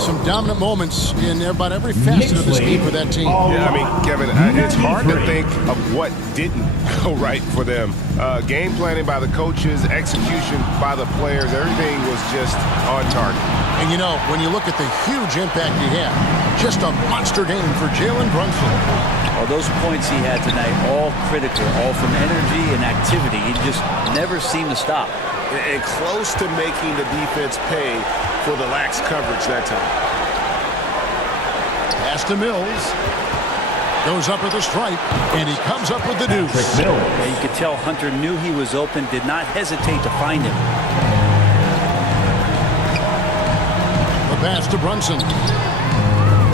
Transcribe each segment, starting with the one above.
Some dominant moments in about every facet of this game for that team. Yeah, I mean, Kevin, it's hard to think of what didn't go right for them. Game planning by the coaches, execution by the players, everything was just on target. And you know, when you look at the huge impact he had, just a monster game for Jalen Brunson. Well, those points he had tonight, all critical, all from energy and activity. He just never seemed to stop. And close to making the defense pay for the lax coverage that time. Pass to Mills. Goes up with a stripe, and he comes up with the deuce. Yeah, you could tell Hunter knew he was open, did not hesitate to find him. The pass to Brunson.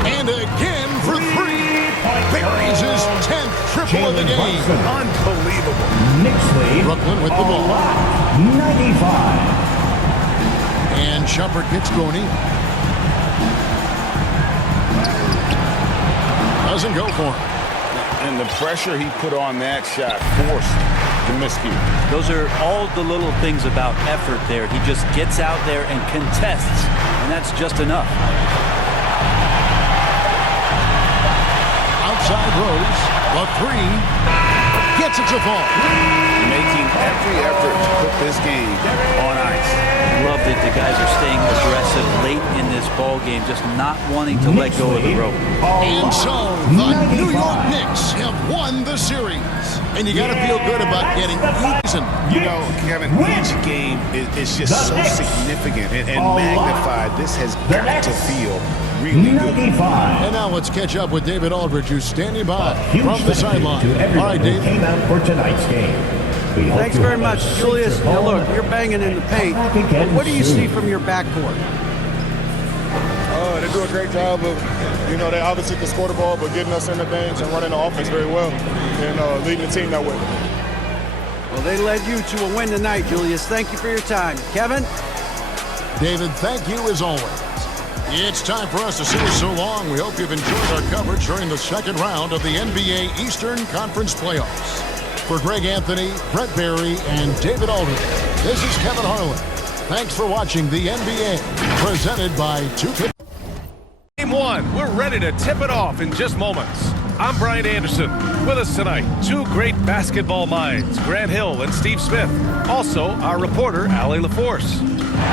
And again for three. Buries his 10th triple of the game. Unbelievable. Brooklyn with the ball. 95. And Shumpert gets going in. Doesn't go for him. And the pressure he put on that shot forced the miscue. Those are all the little things about effort there. He just gets out there and contests, and that's just enough. Outside Rose, the three, gets it to fall. Making every effort to put this game on ice. Love that the guys are staying aggressive late in this ball game, just not wanting to let go of the rope. And so the New York Knicks have won the series. And you got to feel good about getting even. You know, Kevin, each game is just so significant and magnified. This has got to feel really good. And now let's catch up with David Aldridge, who's standing by from the sideline. All right, David. Came out for tonight's game. Thanks very much, Julius. Now look, you're banging in the paint. But what do you see from your backcourt? They do a great job of, they obviously can score the ball, but getting us in the things and running the offense very well and leading the team that way. Well, they led you to a win tonight, Julius. Thank you for your time. Kevin? David, thank you as always. It's time for us to say so long. We hope you've enjoyed our coverage during the second round of the NBA Eastern Conference Playoffs. For Greg Anthony, Brett Barry, and David Aldridge, this is Kevin Harlan. Thanks for watching the NBA, presented by 2K. Game one, we're ready to tip it off in just moments. I'm Brian Anderson. With us tonight, two great basketball minds, Grant Hill and Steve Smith. Also, our reporter, Allie LaForce.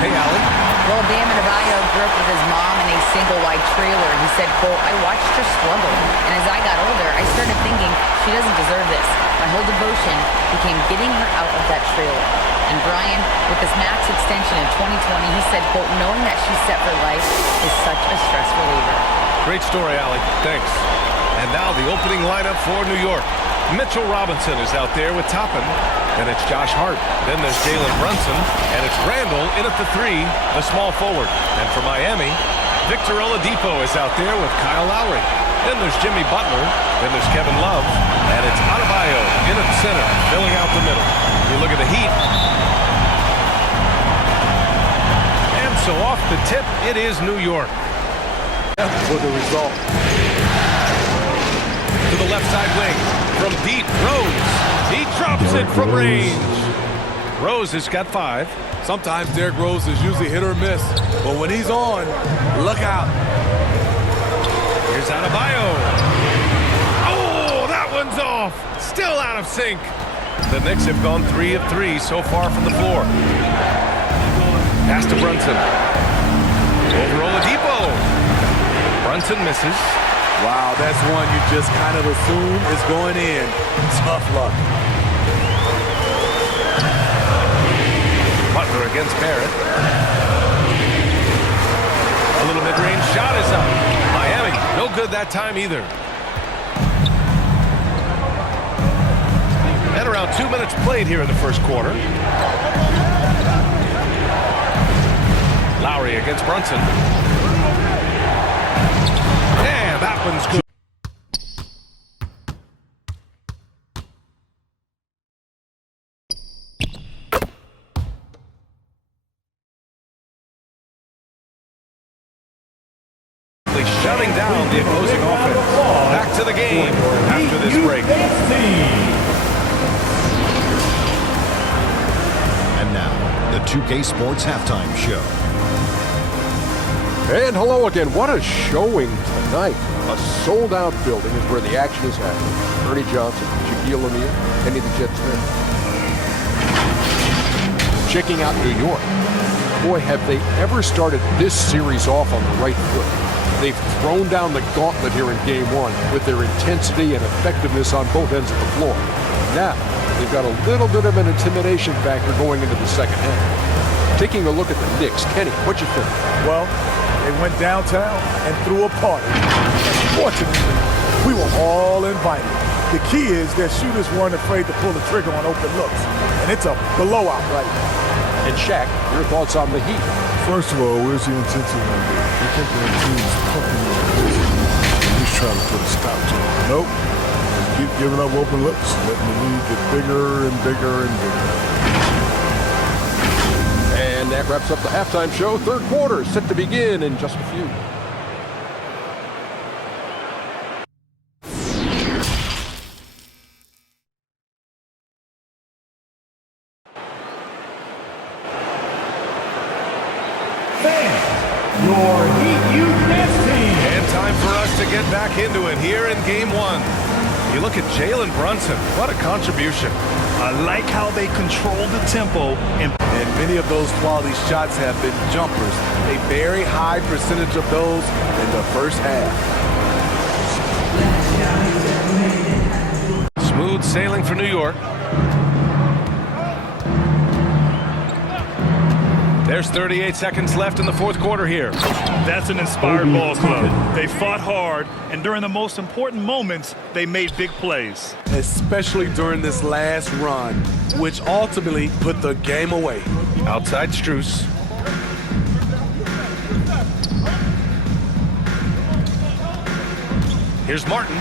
Hey, Allie. Well, Bam Adebayo grew up with his mom in a single wide trailer. He said, quote, I watched her struggle. And as I got older, I started thinking, she doesn't deserve this. My whole devotion became getting her out of that trailer. And Brian, with this max extension in 2020, he said, quote, knowing that she's set for life is such a stress reliever. Great story, Allie. Thanks. And now the opening lineup for New York. Mitchell Robinson is out there with Toppin. Then it's Josh Hart. Then there's Jalen Brunson. And it's Randall in at the three, the small forward. And for Miami, Victor Oladipo is out there with Kyle Lowry. Then there's Jimmy Butler. Then there's Kevin Love. And it's Adebayo in at center, filling out the middle. You look at the Heat. And so off the tip, it is New York. For the result. To the left side wing. From deep, Rose. He drops it from range. Rose has got 5. Sometimes Derrick Rose is usually hit or miss, but when he's on, look out. Here's Adebayo. Oh, that one's off. Still out of sync. The Knicks have gone 3 of 3 so far from the floor. Pass to Brunson. Over Oladipo. Brunson misses. Wow, that's one you just kind of assume is going in. Tough luck. Butler against Barrett. A little mid-range shot is up. Miami, no good that time either. And around 2 minutes played here in the first quarter. Lowry against Brunson. And that one's good. Shutting down the opposing offense. Back to the game after this break. And now, the 2K Sports Halftime Show. And hello again. What a showing tonight. A sold-out building is where the action is happening. Ernie Johnson, Shaquille O'Neal, Kenny the Jet Smith. Checking out New York. Boy, have they ever started this series off on the right foot. They've thrown down the gauntlet here in Game 1 with their intensity and effectiveness on both ends of the floor. Now, they've got a little bit of an intimidation factor going into the second half. Taking a look at the Knicks, Kenny, what you think? Well, they went downtown and threw a party. Fortunately, we were all invited. The key is their shooters weren't afraid to pull the trigger on open looks, and it's a blowout right now. And Shaq, your thoughts on the Heat? First of all, where's the intensity on there? They think their team's pumping their business. He's trying to put a stop to it. Nope. Just keep giving up open looks, letting the lead get bigger and bigger and bigger. And that wraps up the halftime show. Third quarter set to begin in just a few. Your Heat Youth Dance Team. And time for us to get back into it here in Game 1. You look at Jalen Brunson. What a contribution. I like how they control the tempo. And many of those quality shots have been jumpers. A very high percentage of those in the first half. Smooth sailing for New York. There's 38 seconds left in the fourth quarter here. That's an inspired ball club. They fought hard, and during the most important moments, they made big plays. Especially during this last run, which ultimately put the game away. Outside Strus. Here's Martin.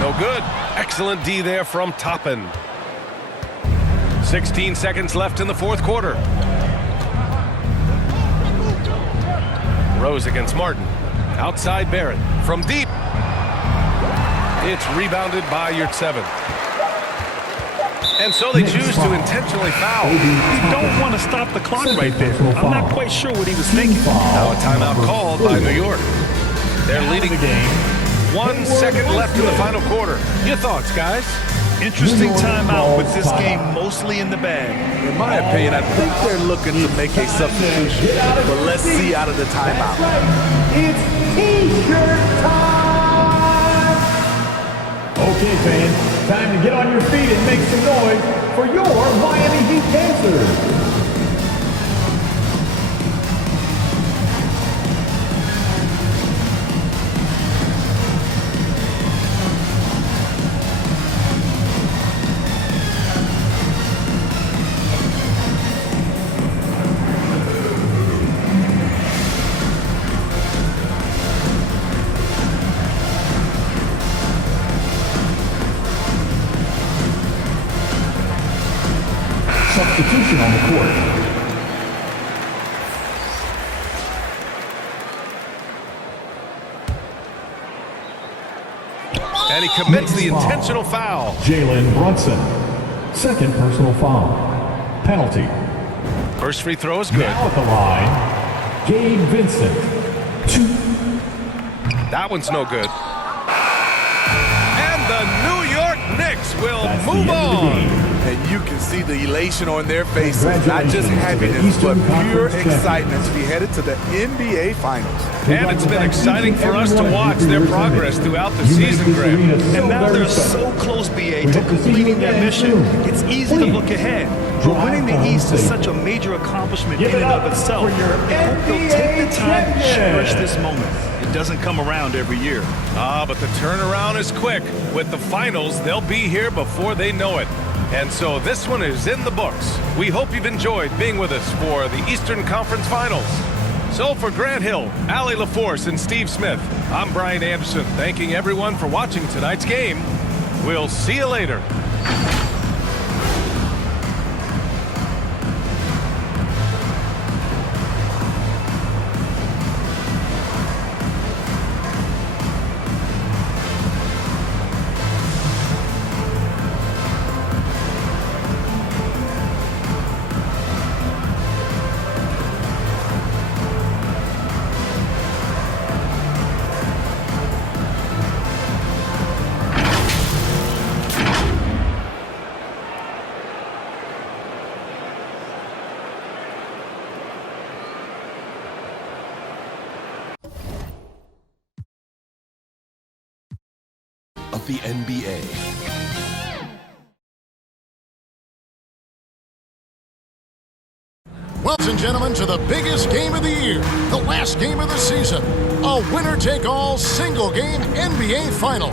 No good. Excellent D there from Toppin. 16 seconds left in the fourth quarter. Rose against Martin. Outside Barrett. From deep. It's rebounded by Yurtseven. And so they choose to intentionally foul. You don't want to stop the clock right there. I'm not quite sure what he was thinking. Now a timeout called by New York. They're leading the game. 1 second left in the final quarter. Your thoughts, guys? Interesting timeout with this game mostly in the bag. In my opinion, I think they're looking to make a substitution. But let's see out of the timeout. It's T-shirt time! Okay, fans, time to get on your feet and make some noise for your Miami Heat dancers. Substitution on the court. And he commits the intentional foul. Jalen Brunson. Second personal foul. Penalty. First free throw is good. Now at the line, Gabe Vincent. 2. That one's no good. And the New York Knicks will move on. And you can see the elation on their faces. Not just happiness, but pure excitement to be headed to the NBA Finals. And it's been exciting for us to watch their progress throughout the season, Graham. And now they're so close, BA, to completing their mission. It's easy to look ahead. But winning the East is such a major accomplishment in and of itself. And hope they'll take the time to cherish this moment. It doesn't come around every year. But the turnaround is quick. With the finals, they'll be here before they know it. And so this one is in the books. We hope you've enjoyed being with us for the Eastern Conference Finals. So for Grant Hill, Allie LaForce, and Steve Smith, I'm Brian Anderson, thanking everyone for watching tonight's game. We'll see you later. the NBA. Ladies and gentlemen, to the biggest game of the year, the last game of the season, a winner-take-all single-game NBA Final.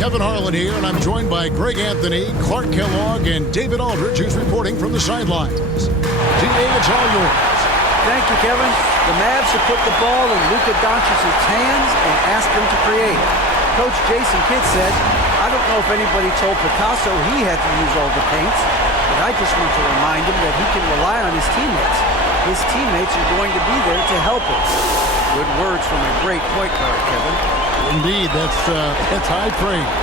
Kevin Harlan here, and I'm joined by Greg Anthony, Clark Kellogg, and David Aldridge, who's reporting from the sidelines. DA, it's all yours. Thank you, Kevin. The Mavs have put the ball in Luka Doncic's hands and asked him to create. Coach Jason Kidd said, I don't know if anybody told Picasso he had to use all the paints, but I just want to remind him that he can rely on his teammates. His teammates are going to be there to help him. Good words from a great point guard, Kevin. Indeed, that's high praise.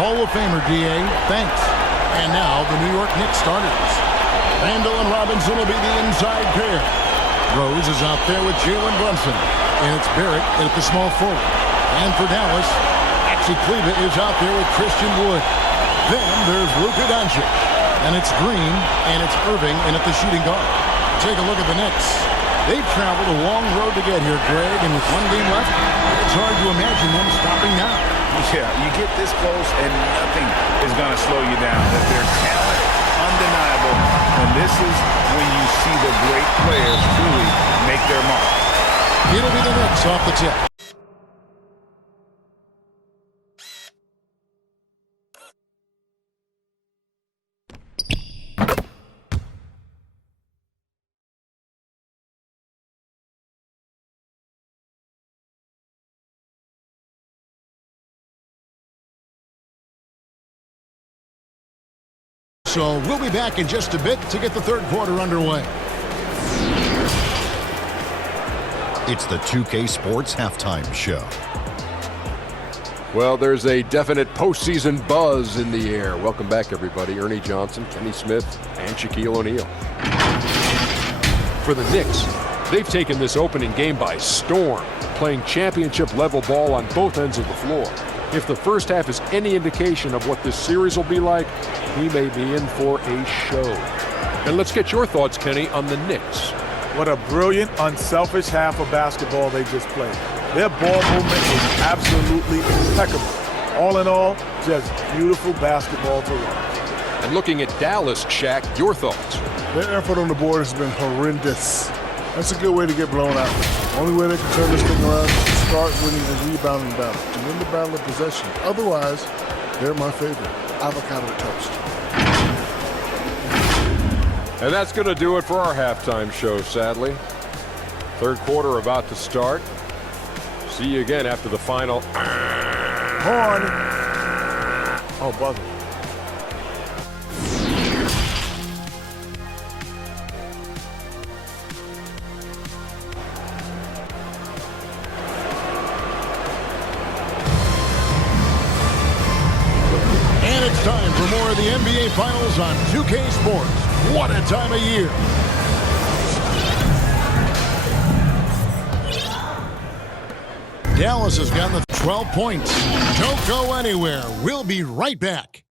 Hall of Famer, DA, thanks. And now the New York Knicks starters. Randall and Robinson will be the inside pair. Rose is out there with Jalen Brunson. And it's Barrett at the small forward. And for Dallas, Kleba is out there with Christian Wood. Then there's Luka Doncic. And it's Green, and it's Irving, and at the shooting guard. Take a look at the Knicks. They've traveled a long road to get here, Greg, and with one game left, it's hard to imagine them stopping now. Yeah, you get this close, and nothing is going to slow you down. That their talent, undeniable, and this is when you see the great players truly make their mark. It'll be the Knicks off the tip. So we'll be back in just a bit to get the third quarter underway. It's the 2K Sports Halftime Show. Well, there's a definite postseason buzz in the air. Welcome back, everybody. Ernie Johnson, Kenny Smith, and Shaquille O'Neal. For the Knicks, they've taken this opening game by storm, playing championship-level ball on both ends of the floor. If the first half is any indication of what this series will be like, we may be in for a show. And let's get your thoughts, Kenny, on the Knicks. What a brilliant, unselfish half of basketball they just played. Their ball movement was absolutely impeccable. All in all, just beautiful basketball to watch. And looking at Dallas, Shaq, your thoughts? Their effort on the board has been horrendous. That's a good way to get blown out. The only way they can turn this thing around is to start winning and rebounding battle, to win the battle of possession. Otherwise, they're my favorite. Avocado toast. And that's going to do it for our halftime show, sadly. Third quarter about to start. See you again after the final. Horn. Oh, buzzer. And it's time for more of the NBA Finals on 2K Sports. What a time of year. Dallas has gotten the 12 points. Don't go anywhere. We'll be right back.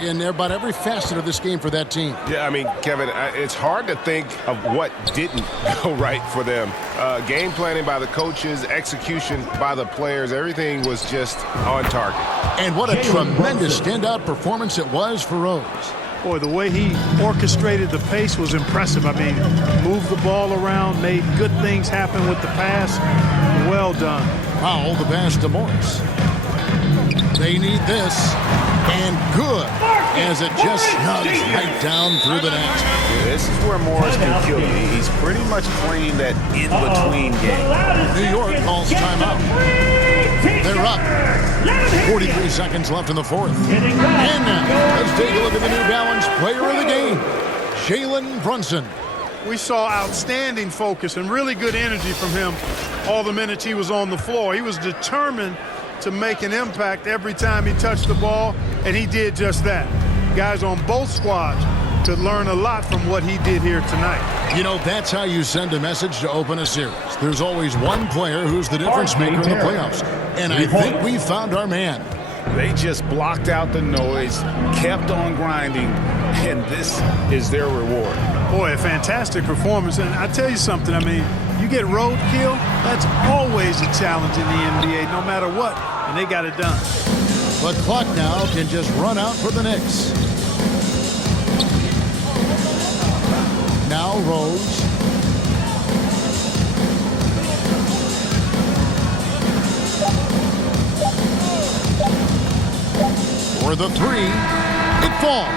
In about every facet of this game for that team. Yeah, I mean, Kevin, it's hard to think of what didn't go right for them. Game planning by the coaches, execution by the players, everything was just on target. And what a tremendous standout performance it was for Rose. Boy, the way he orchestrated the pace was impressive. I mean, moved the ball around, made good things happen with the pass. Well done. Powell, the pass to Morris. They need this, and good, as it just snugs right down through the net. Yeah, this is where Morris can kill you. He's pretty much playing that in-between game. New York calls timeout. They're up. 43 seconds left in the fourth. And now, let's take a look at the New Balance player of the game, Jalen Brunson. We saw outstanding focus and really good energy from him all the minutes he was on the floor. He was determined to make an impact every time he touched the ball, and he did just that. Guys on both squads could learn a lot from what he did here tonight. You know, that's how you send a message to open a series. There's always one player who's the difference maker in the playoffs, and I think we found our man. They just blocked out the noise, kept on grinding, and this is their reward. Boy, a fantastic performance. And I tell you something, I mean, you get roadkill, that's always a challenge in the NBA, no matter what. And they got it done. The clock now can just run out for the Knicks. Now Rose. For the three, it falls.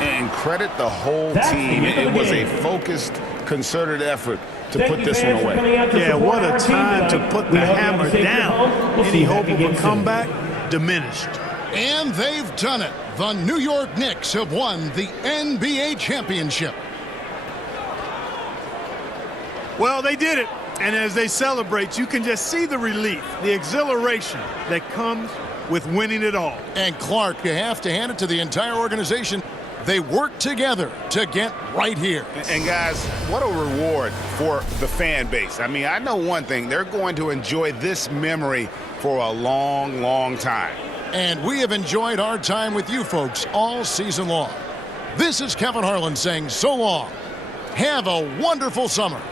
And credit the whole team. It was a focused, concerted effort to put this one away. Yeah, what a time to put the hammer down. Any hope of a comeback diminished. And they've done it. The New York Knicks have won the NBA championship. Well, they did it. And as they celebrate, you can just see the relief, the exhilaration that comes with winning it all. And Clark, you have to hand it to the entire organization. They worked together to get right here. And guys, what a reward for the fan base. I mean, I know one thing. They're going to enjoy this memory for a long, long time. And we have enjoyed our time with you folks all season long. This is Kevin Harlan saying so long. Have a wonderful summer.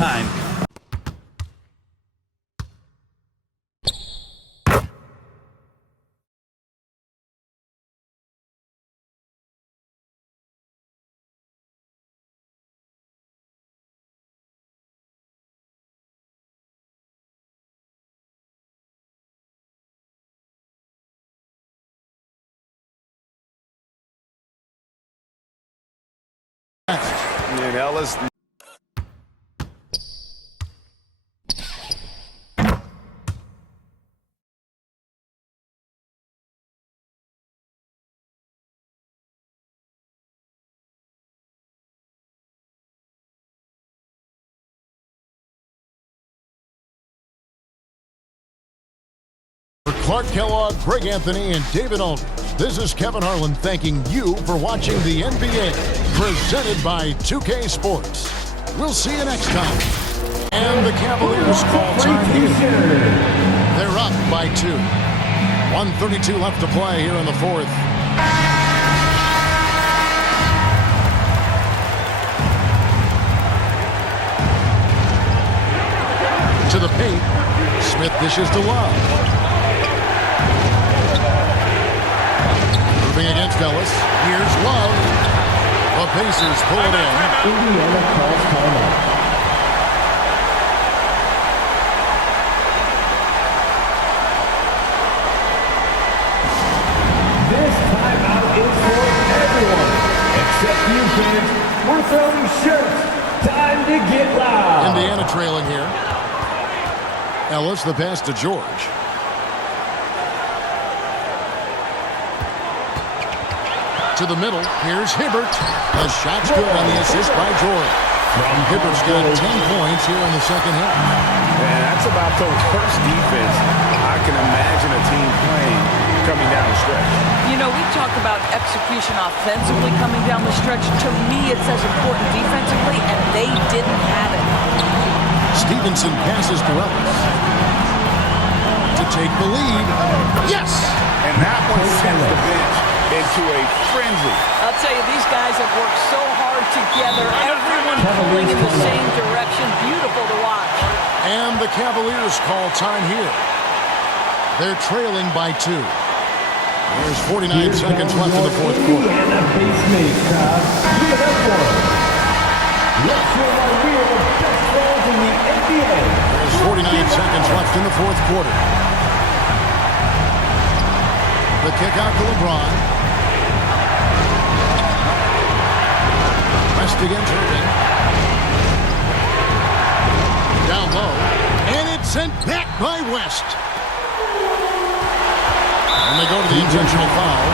Time. And Ellis. Clark Kellogg, Greg Anthony, and David Aldridge. This is Kevin Harlan thanking you for watching the NBA, presented by 2K Sports. We'll see you next time. And the Cavaliers call time here. They're up by 2. 1:32 left to play here in the fourth. To the paint. Smith dishes to Love. Moving against Ellis. Here's Love. The Pacers pull it in. Indiana calls timeout. This timeout is for everyone, except you fans. We're throwing shirts. Time to get loud. Indiana trailing here. Ellis, the pass to George. To the middle. Here's Hibbert. The shot's good on the assist by George. Hibbert's got 10 points here in the second half. Man, that's about the worst defense I can imagine a team playing coming down the stretch. You know, we talk about execution offensively coming down the stretch. To me, it's as important defensively, and they didn't have it. Stevenson passes to Ellis. To take the lead. Yes! And that one sent the bench into a frenzy. I'll tell you, these guys have worked so hard together. Everyone pulling in the same direction. Beautiful to watch. And the Cavaliers call time here. They're trailing by 2. There's 49 seconds left in the fourth quarter. Indiana basement crowd. Give it up for them. Let's show our real best players in the NBA. There's 49 seconds left in the fourth quarter. The kick out to LeBron. West against Irving. Down low. And it's sent back by West. And they go to the intentional foul.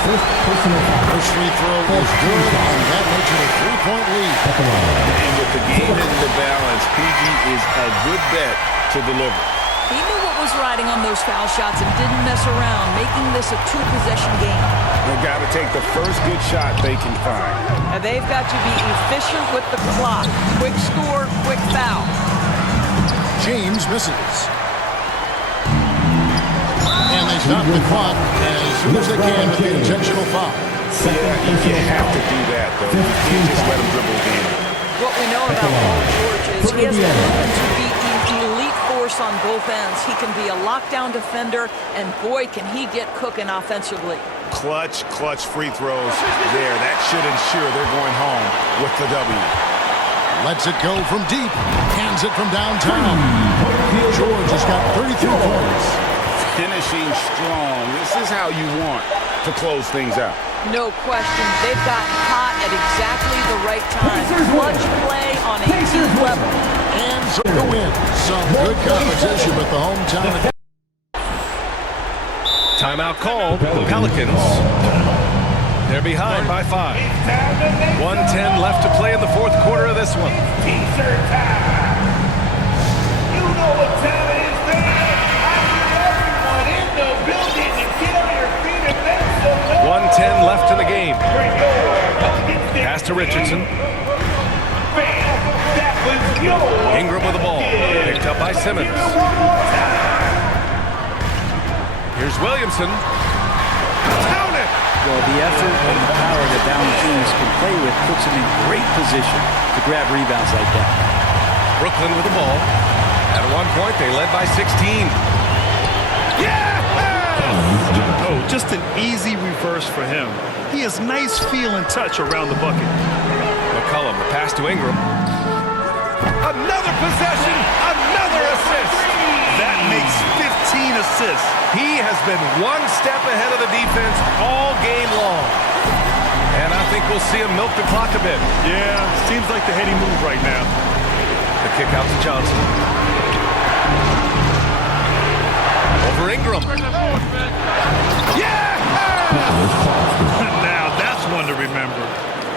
First free throw is good, and that makes it a 3-point lead. And with the game in the balance, PG is a good bet to deliver. He knew what was riding on those foul shots and didn't mess around, making this a 2-possession game. They've got to take the first good shot they can find. And they've got to be efficient with the clock. Quick score, quick foul. James misses. And they stop the clock as soon as they can with the intentional foul. Yeah, you have to do that, though. You can't just let him dribble the game. What we know about Paul George is he has proven to be an elite force on both ends. He can be a lockdown defender, and boy, can he get cooking offensively. Clutch free throws there. That should ensure they're going home with the W. Lets it go from deep. Hands it from downtown. George has got 33 points. Finishing strong. This is how you want to close things out. No question. They've got hot at exactly the right time. Clutch play on a team level. And so the win. Some good competition with the hometown. Timeout called. The Pelicans. They're behind by 5. 1:10 left to play in the fourth quarter of this one. T-shirt time. You know what time it is, man. I need everyone in the building to get on your feet and make some noise. 1:10 left in the game. Pass to Richardson. Ingram with the ball. Picked up by Simmons. Here's Williamson. Down it! Well, the effort and the power that down teams can play with puts them in great position to grab rebounds like that. Brooklyn with the ball. At one point, they led by 16. Yeah! Oh, just an easy reverse for him. He has nice feel and touch around the bucket. McCollum, the pass to Ingram. Another possession, another assist. That makes 15 assists. He has been one step ahead of the defense all game long. And I think we'll see him milk the clock a bit. Yeah, seems like the heady move right now. The kick out to Johnson. Over Ingram. Yeah! Now that's one to remember.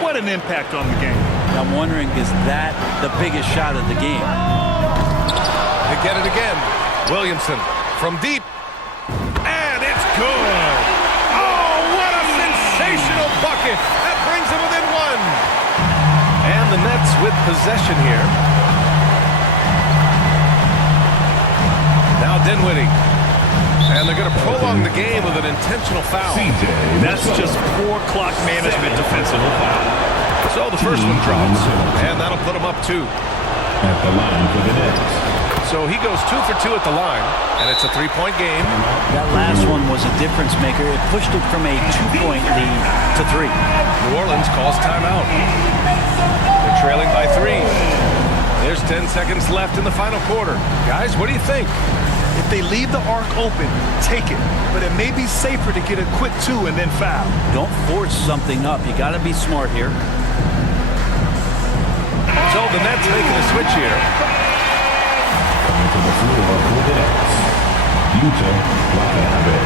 What an impact on the game. I'm wondering, is that the biggest shot of the game? They get it again. Williamson from deep. And it's good. Oh, what a sensational bucket. That brings them within 1. And the Nets with possession here. Now Dinwiddie. And they're going to prolong the game with an intentional foul. That's just poor clock management defensively. So the first one drops, and that'll put them up 2. at the line for the Nets. So he goes 2 for 2 at the line, and it's a 3-point game. That last one was a difference maker. It pushed it from a 2-point lead to 3. New Orleans calls timeout. They're trailing by 3. There's 10 seconds left in the final quarter. Guys, what do you think? If they leave the arc open, take it. But it may be safer to get a quick 2 and then foul. Don't force something up. You got to be smart here. So the Nets making a switch here. Coming to the floor for the Nets. Utah Watanabe.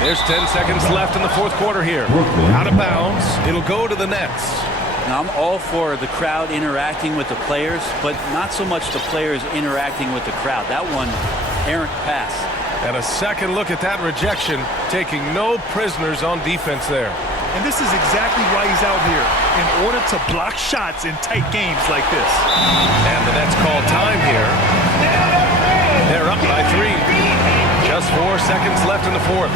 There's 10 seconds left in the fourth quarter here. Out of bounds. It'll go to the Nets. Now, I'm all for the crowd interacting with the players, but not so much the players interacting with the crowd. That one, errant pass. And a second look at that rejection, taking no prisoners on defense there. And this is exactly why he's out here, in order to block shots in tight games like this. And the Nets call time here. They're up by 3. Just 4 seconds left in the fourth.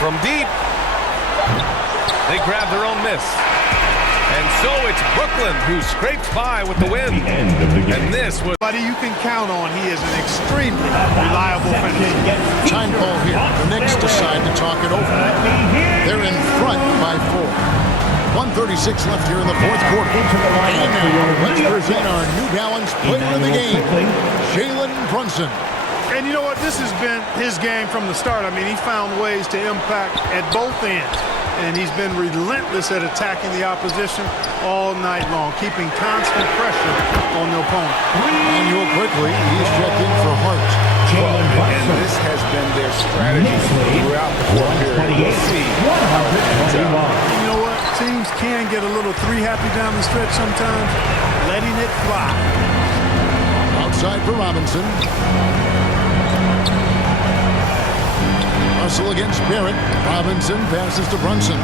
From deep, they grab their own miss. And so it's Brooklyn who scrapes by with the win. And this was... Buddy, you can count on. He is an extremely reliable finisher. Time call here. The Knicks decide to talk it over. They're in front by 4. 1:36 left here in the fourth quarter. And now, let's present our New Balance player of the game, Jalen Brunson. And you know what? This has been his game from the start. I mean, he found ways to impact at both ends. And he's been relentless at attacking the opposition all night long, keeping constant pressure on the opponent. Manuel quickly, he's checked in for Hart. And this has been their strategy throughout the fourth period. We'll see how it ends up. You know what? Teams can get a little 3-happy down the stretch sometimes, letting it fly. Outside for Robinson. Russell against Barrett. Robinson passes to Brunson.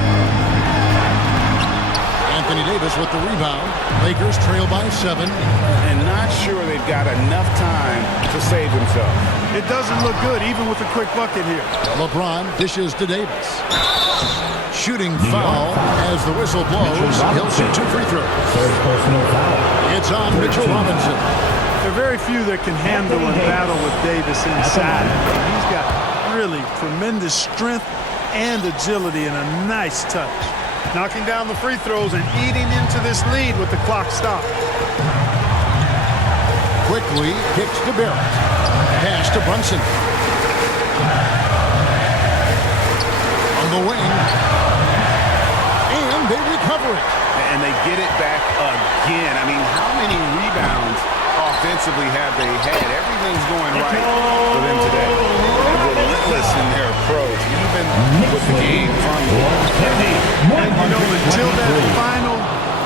Anthony Davis with the rebound. Lakers trail by 7. And not sure they've got enough time to save themselves. It doesn't look good, even with a quick bucket here. LeBron dishes to Davis. Shooting foul as the whistle blows. He'll shoot 2 free throws. Third personal foul. It's on Mitchell Robinson. There are very few that can handle and battle with Davis inside. He's got really tremendous strength and agility and a nice touch. Knocking down the free throws and eating into this lead with the clock stopped. Quickly kicks to Barrett. Pass to Brunson. On the wing. And they recover it. And they get it back again. I mean, how many rebounds offensively have they had? Everything's going right for them today. They're relentless in their approach, even with the game from And you know, until that final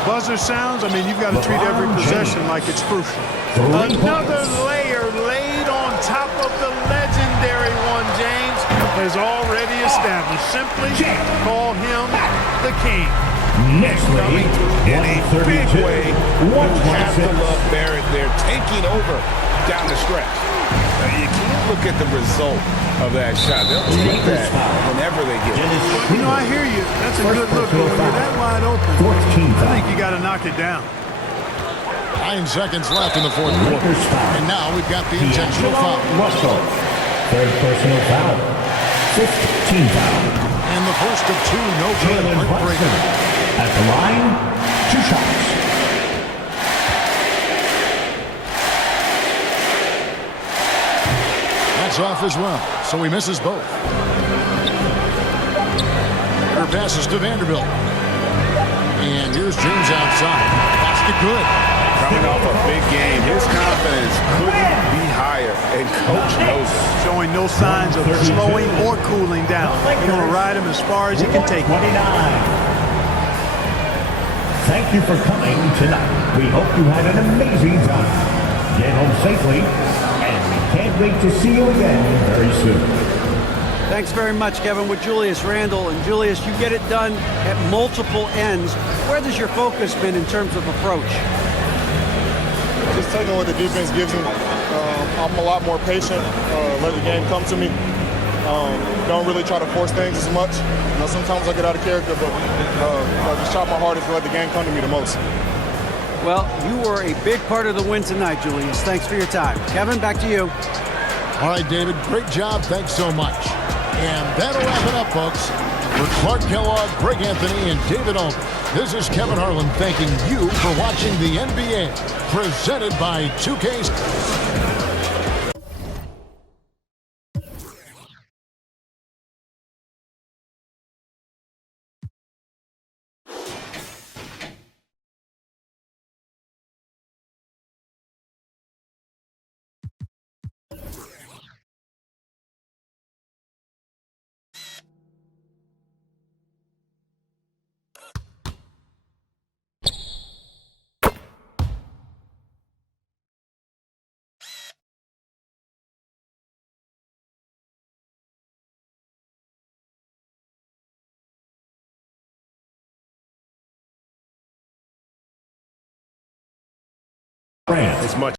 buzzer sounds, I mean, you've got to treat every possession like it's crucial. Another layer laid on top of the legendary one, James, has already established. Simply call him the king. Next coming in a big way. You have to love Barrett there, taking over down the stretch. You can't look at the result of that shot. They'll take that whenever they get it. You know, I hear you. That's a good look, but when you're that wide open, I think you got to knock it down. 9 seconds left in the fourth quarter. And now we've got the intentional foul. Russell. Third personal foul. 15 foul. And the first of 2 no-good heartbreaker. At the line, 2 shots. That's off as well, so he misses both. Her passes to Vanderbilt. And here's James outside. That's the good. Coming off a big game, his confidence couldn't be higher, and Coach knows it. Showing no signs of slowing or cooling down. He's going to ride him as far as he can take him. Thank you for coming tonight. We hope you had an amazing time. Get home safely, and we can't wait to see you again very soon. Thanks very much, Kevin, with Julius Randle. And Julius, you get it done at multiple ends. Where has your focus been in terms of approach? Just just taking what the defense gives me. I'm a lot more patient, let the game come to me. Don't really try to force things as much. Sometimes I get out of character, but I just try my hardest to let the game come to me the most. Well, you were a big part of the win tonight, Julius. Thanks for your time. Kevin, back to you. All right, David, great job. Thanks so much. And that'll wrap it up, folks. For Clark Kellogg, Greg Anthony, and David Ulmer, this is Kevin Harlan thanking you for watching the NBA, presented by 2K. As much.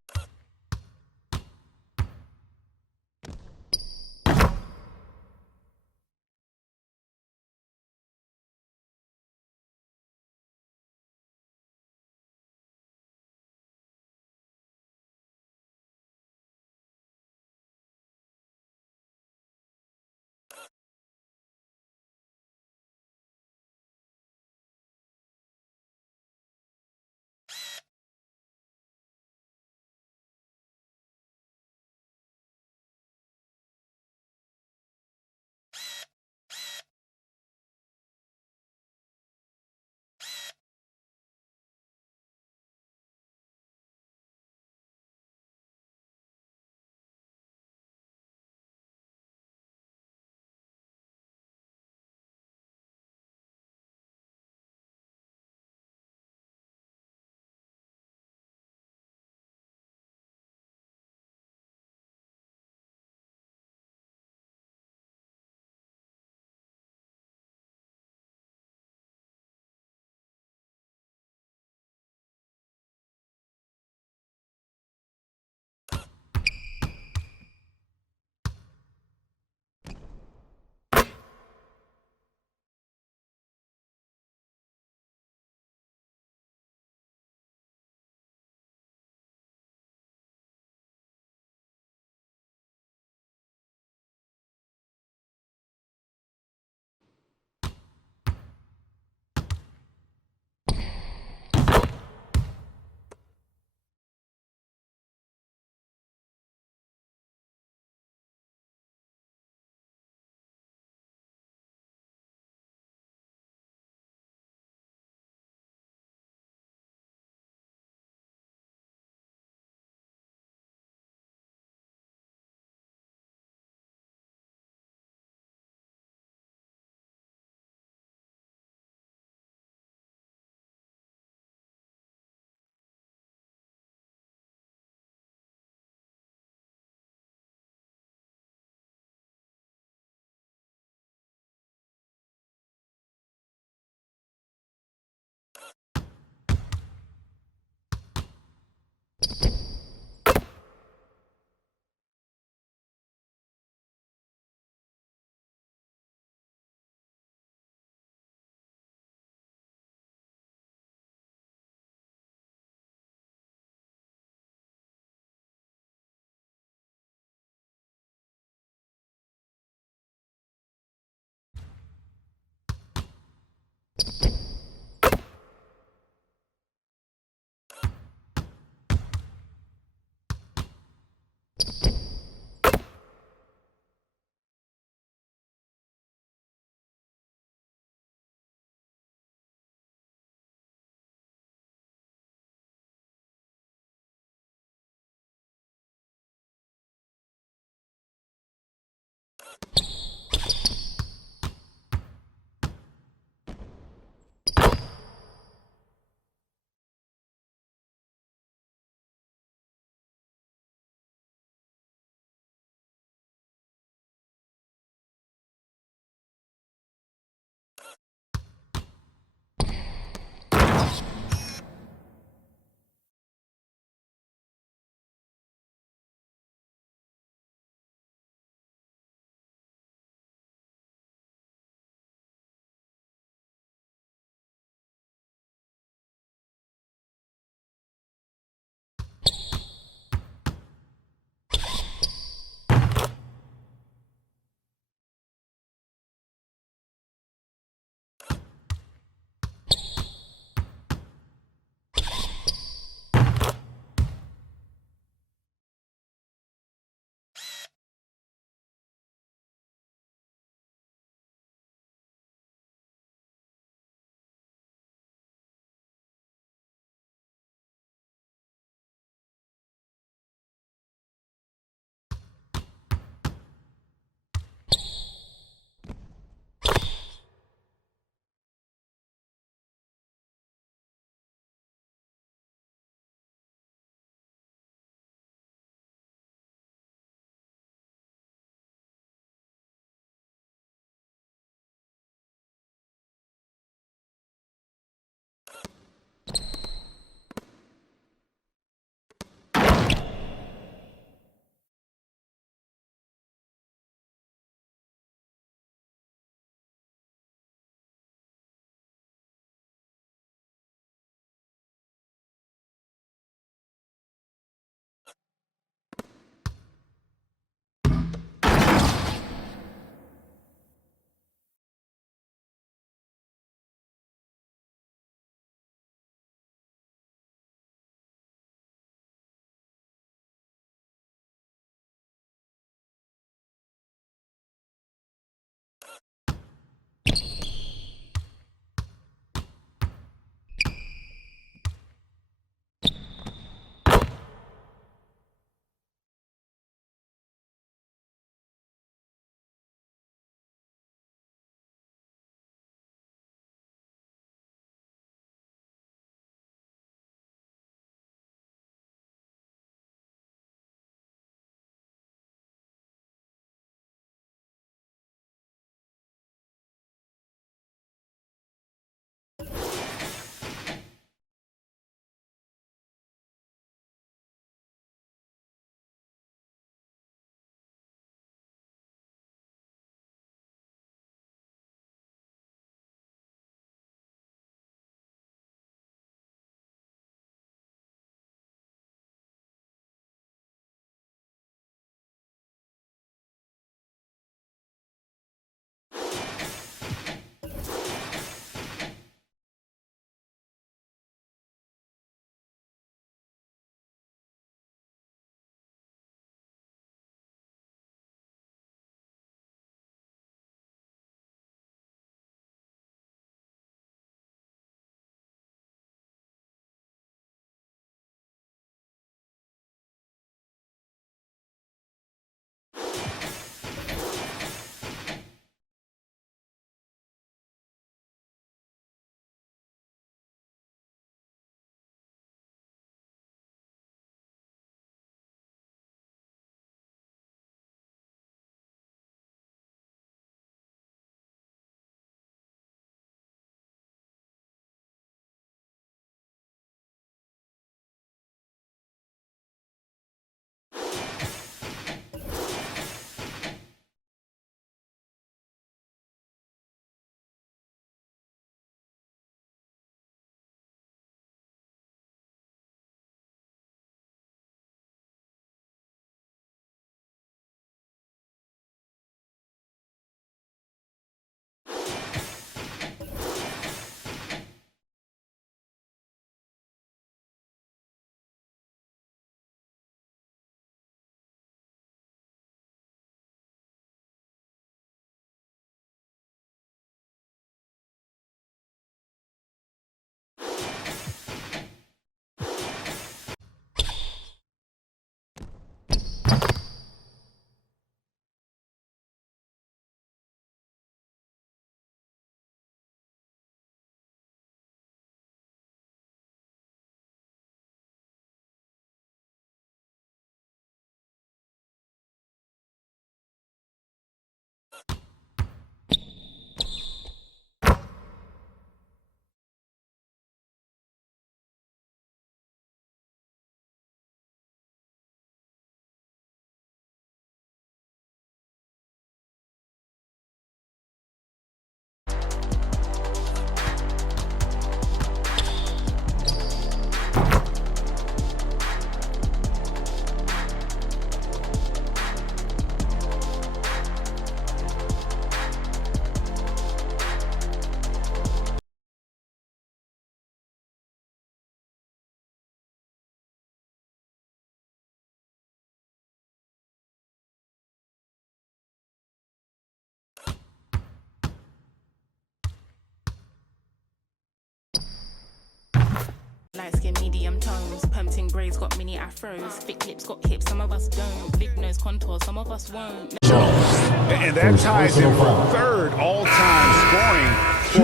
light skin, medium tones. Pumping braids got mini afros. Thick lips got hips, some of us don't. Big nose contour, some of us won't. And that ties him for third all-time scoring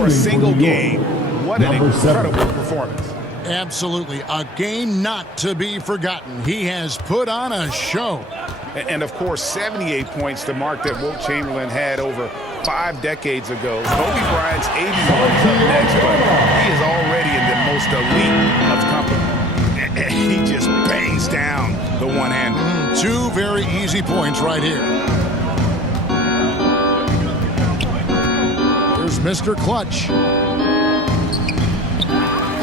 for a single game. What an incredible performance. Absolutely. A game not to be forgotten. He has put on a show. And of course, 78 points, the mark that Wilt Chamberlain had over 5 decades ago. Kobe Bryant's 81 is up next, but he is already in the most elite of company. And he just bangs down the one-hander. 2 very easy points right here. Here's Mr. Clutch.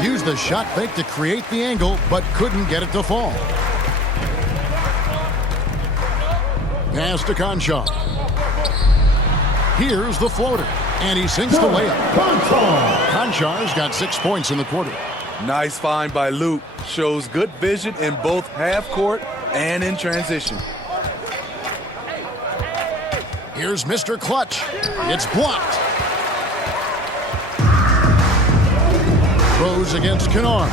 Used the shot fake to create the angle, but couldn't get it to fall. Pass to Conchar. Here's the floater, and he sinks the layup. Conchar's got 6 points in the quarter. Nice find by Luke. Shows good vision in both half court and in transition. Here's Mr. Clutch. It's blocked. Rose against Kennard.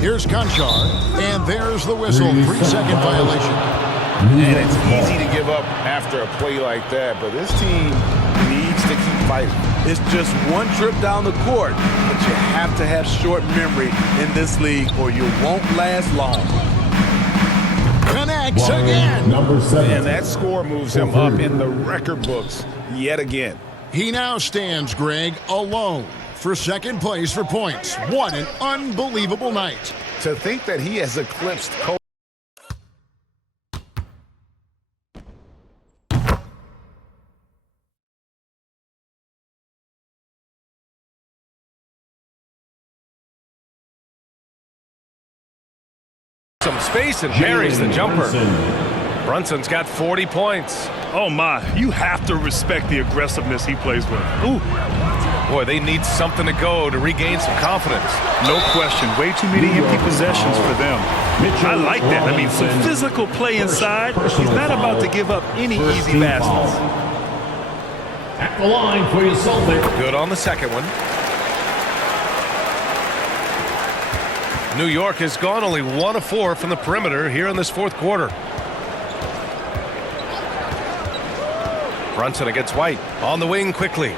Here's Conchar, and there's the whistle. 3-second violation. And it's easy to give up after a play like that, but this team needs to keep fighting. It's just one trip down the court, but you have to have short memory in this league or you won't last long. Connects again. Number 7. And that score moves him up in the record books yet again. He now stands, Greg, alone for second place for points. What an unbelievable night. To think that he has eclipsed Kobe. Some space and buries the jumper. Brunson's got 40 points. Oh, my. You have to respect the aggressiveness he plays with. Ooh. Boy, they need something to go to regain some confidence. No question. Way too many empty possessions for them. I like that. I mean, some physical play inside. He's not about to give up any easy baskets. At the line for your Celtic. Good on the second one. New York has gone only 1 of 4 from the perimeter here in this fourth quarter. Brunson against White. On the wing quickly.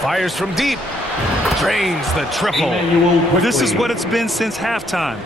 Fires from deep. Drains the triple. This is what it's been since halftime.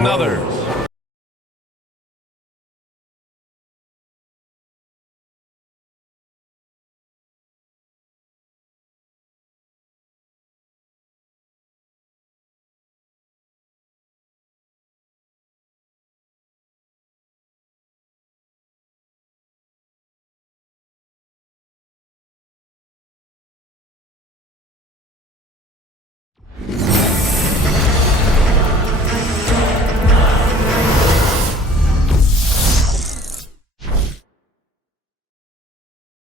Another.